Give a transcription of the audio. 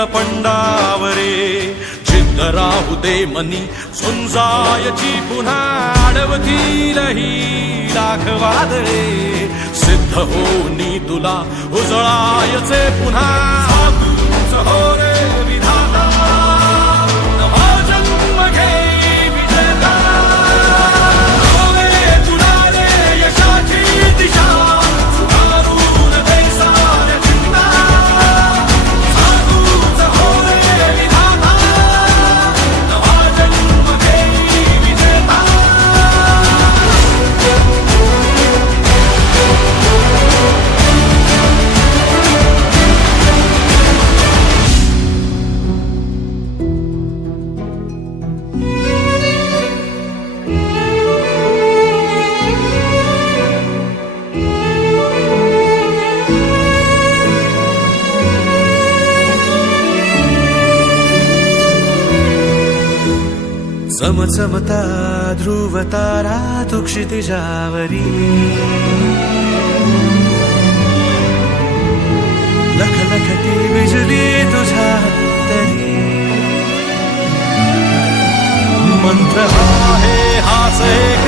नीलपंडावरे जिद्द राहू दे मनी झुंजायची पुन्हा अडवतील ही दाखवादळे सिद्ध होनी तुला उजळायचे पुन्हा. समचमता ध्रुवतारा तु क्षितिजावरी लख लखती बिजली तुझ्या तरी। मंत्र आहे हाच एक